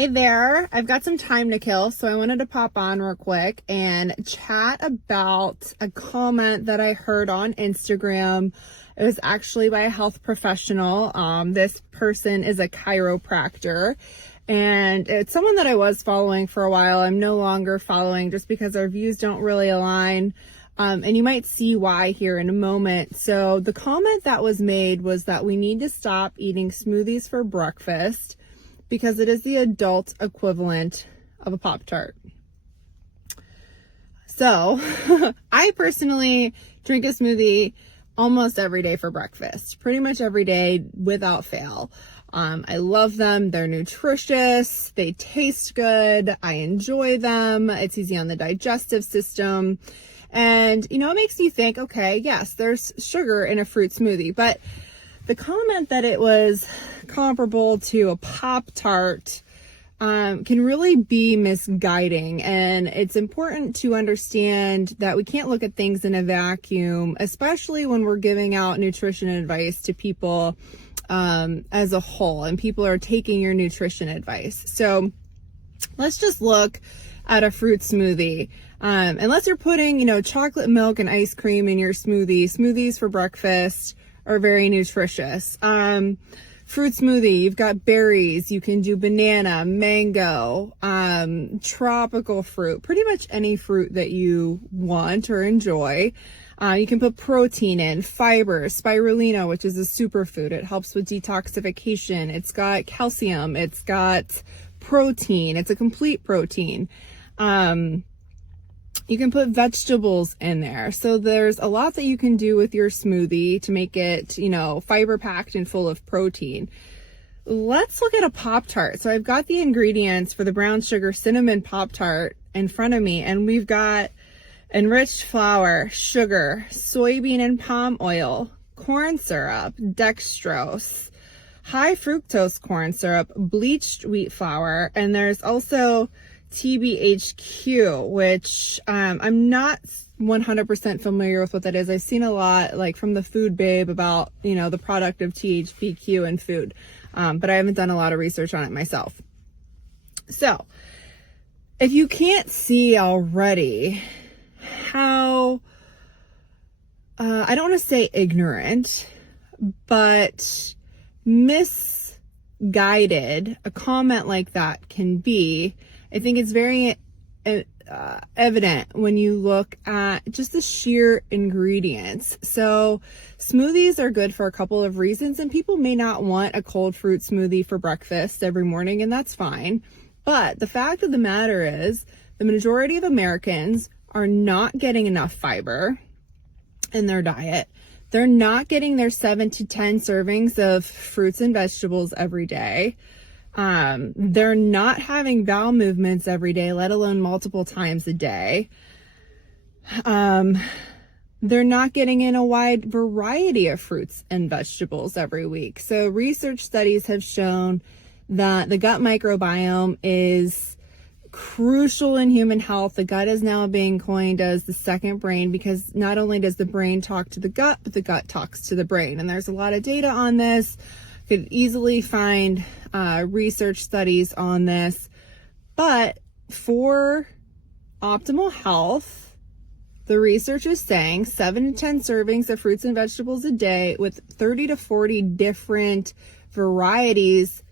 Hey there, I've got some time to kill, so I wanted to pop on real quick and chat about a comment that I heard on Instagram. It was actually by a health professional. This person is a chiropractor, and it's someone that I was following for a while. I'm no longer following just because our views don't really align. And you might see why here in a moment. So the comment that was made was that we need to stop eating smoothies for breakfast because it is the adult equivalent of a Pop-Tart. So I personally drink a smoothie almost every day for breakfast, pretty much every day without fail. I love them. They're nutritious. They taste good. I enjoy them. It's easy on the digestive system. And, it makes you think, okay, yes, there's sugar in a fruit smoothie, but the comment that it was comparable to a Pop-Tart can really be misguiding. And it's important to understand that we can't look at things in a vacuum, especially when we're giving out nutrition advice to people as a whole, and people are taking your nutrition advice. So let's just look at a fruit smoothie. Unless you're putting, chocolate milk and ice cream in your smoothie, smoothies for breakfast are very nutritious. Fruit smoothie, you've got berries, you can do banana, mango, tropical fruit, pretty much any fruit that you want or enjoy. You can put protein in, fiber, spirulina, which is a superfood. It helps with detoxification. It's got calcium. It's got protein. It's a complete protein. You can put vegetables in there. So there's a lot that you can do with your smoothie to make it, fiber packed and full of protein. Let's look at a Pop-Tart. So I've got the ingredients for the brown sugar cinnamon Pop-Tart in front of me, and we've got enriched flour, sugar, soybean and palm oil, corn syrup, dextrose, high fructose corn syrup, bleached wheat flour, and there's also TBHQ, which I'm not 100% familiar with what that is. I've seen a lot from the Food Babe about, the product of THBQ in food, but I haven't done a lot of research on it myself. So if you can't see already how, I don't want to say ignorant, but misguided a comment like that can be, I think it's very evident when you look at just the sheer ingredients. So smoothies are good for a couple of reasons, and people may not want a cold fruit smoothie for breakfast every morning, and that's fine. But the fact of the matter is the majority of Americans are not getting enough fiber in their diet. They're not getting their 7 to 10 servings of fruits and vegetables every day. They're not having bowel movements every day, let alone multiple times a day. They're not getting in a wide variety of fruits and vegetables every week. So research studies have shown that the gut microbiome is crucial in human health. The gut is now being coined as the second brain, because not only does the brain talk to the gut, but the gut talks to the brain. And there's a lot of data on this. Could easily find research studies on this, but for optimal health, the research is saying 7 to 10 servings of fruits and vegetables a day with 30 to 40 different varieties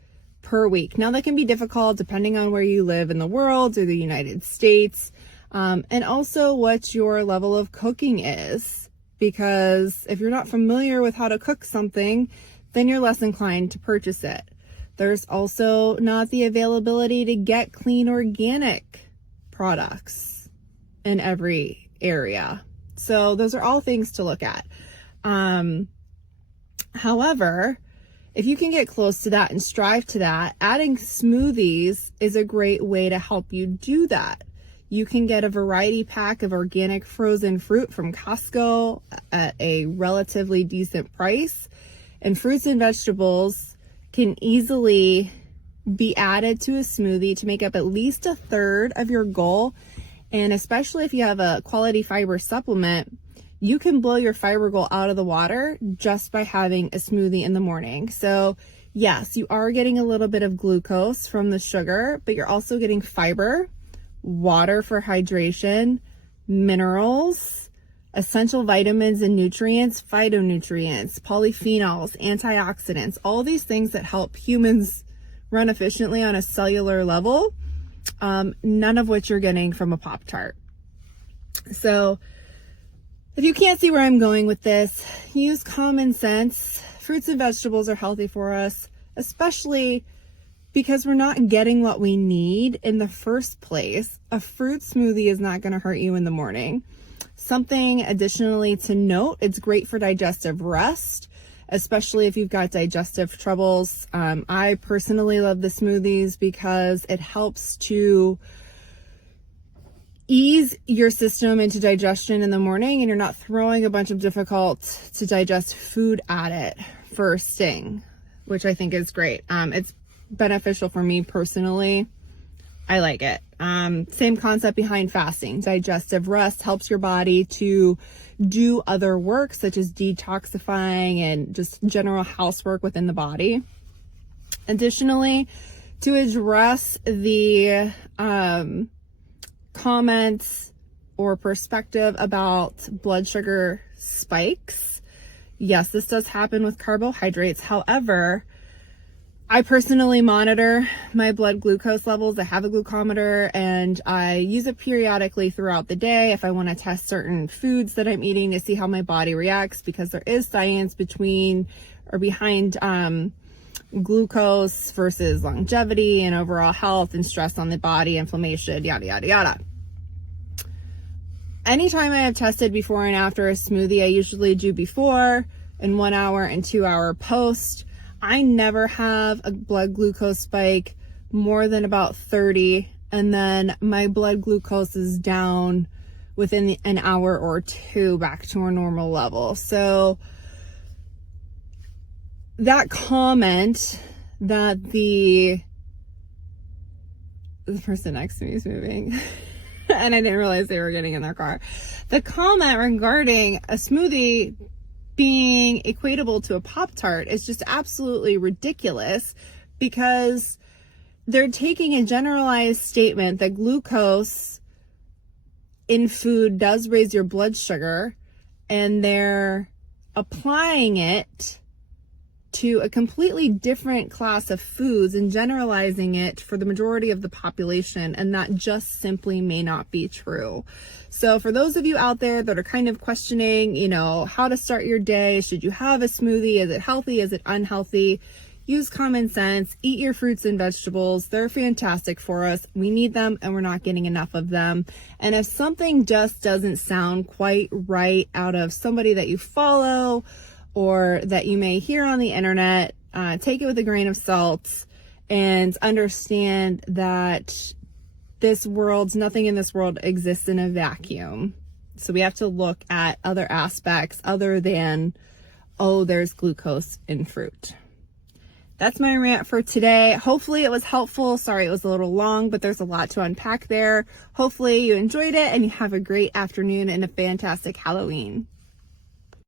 per week. Now that can be difficult depending on where you live in the world or the United States, and also what your level of cooking is, because if you're not familiar with how to cook something, then you're less inclined to purchase it. There's also not the availability to get clean organic products in every area. So those are all things to look at. However, if you can get close to that and strive to that, adding smoothies is a great way to help you do that. You can get a variety pack of organic frozen fruit from Costco at a relatively decent price. And fruits and vegetables can easily be added to a smoothie to make up at least a third of your goal. And especially if you have a quality fiber supplement, you can blow your fiber goal out of the water just by having a smoothie in the morning. So yes, you are getting a little bit of glucose from the sugar, but you're also getting fiber, water for hydration, minerals, essential vitamins and nutrients, phytonutrients, polyphenols, antioxidants, all these things that help humans run efficiently on a cellular level, none of which you're getting from a Pop-Tart. So if you can't see where I'm going with this, use common sense. Fruits and vegetables are healthy for us, especially because we're not getting what we need in the first place. A fruit smoothie is not going to hurt you in the morning. Something additionally to note, it's great for digestive rest, especially if you've got digestive troubles. I personally love the smoothies because it helps to ease your system into digestion in the morning, and you're not throwing a bunch of difficult to digest food at it first thing, which I think is great. It's beneficial for me personally. I like it. Same concept behind fasting. Digestive rest helps your body to do other work such as detoxifying and just general housework within the body. Additionally, to address the comments or perspective about blood sugar spikes, yes, this does happen with carbohydrates. However, I personally monitor my blood glucose levels. I have a glucometer and I use it periodically throughout the day if I want to test certain foods that I'm eating to see how my body reacts, because there is science behind glucose versus longevity and overall health and stress on the body, inflammation, yada, yada, yada. Anytime I have tested before and after a smoothie, I usually do before and 1 hour and 2 hour post. I never have a blood glucose spike more than about 30, and then my blood glucose is down within an hour or two back to a normal level. So that comment that the person next to me is moving and I didn't realize they were getting in their car. The comment regarding a smoothie being equatable to a Pop-Tart is just absolutely ridiculous, because they're taking a generalized statement that glucose in food does raise your blood sugar, and they're applying it to a completely different class of foods and generalizing it for the majority of the population, and that just simply may not be true. So for those of you out there that are kind of questioning, how to start your day, should you have a smoothie? Is it healthy? Is it unhealthy? Use common sense, eat your fruits and vegetables. They're fantastic for us. We need them and we're not getting enough of them. And if something just doesn't sound quite right out of somebody that you follow or that you may hear on the internet, take it with a grain of salt and understand that nothing in this world exists in a vacuum. So we have to look at other aspects other than, there's glucose in fruit. That's my rant for today. Hopefully it was helpful. Sorry it was a little long, but there's a lot to unpack there. Hopefully you enjoyed it and you have a great afternoon and a fantastic Halloween.